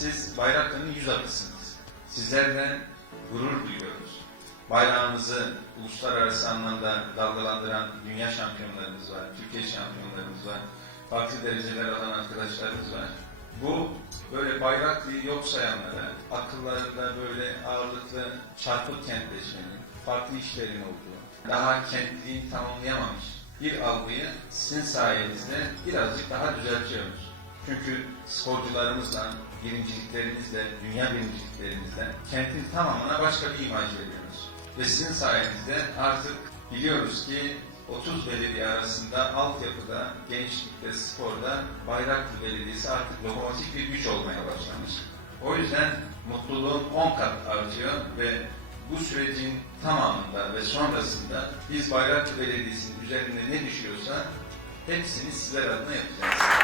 siz Bayraklı'nın yüz akısınız. Sizlerden gurur duyuyoruz. Bayrağımızı uluslararası anlamda dalgalandıran dünya şampiyonlarımız var, Türkiye şampiyonlarımız var, farklı dereceler alan arkadaşlarımız var. Bu böyle Bayraklı'yı yok sayanlara, akıllarında böyle ağırlıklı çarpık kentleşmenin, farklı işlerin olduğu, daha kentliğini tamamlayamamış bir algıyı sizin sayenizde birazcık daha düzeltiyoruz. Çünkü sporcularımızla, birinciliklerimizle, dünya birinciliklerimizle kentin tamamına başka bir imaj veriyoruz. Ve sizin sayenizde artık biliyoruz ki 30 belediye arasında altyapıda, gençlikte, sporda Bayraklı Belediyesi artık lokomotif bir güç olmaya başlamış. O yüzden mutluluğum 10 kat artıyor ve bu sürecin tamamında ve sonrasında biz Bayraklı Belediyesi'nin üzerinde ne düşüyorsa hepsini sizler adına yapacağız.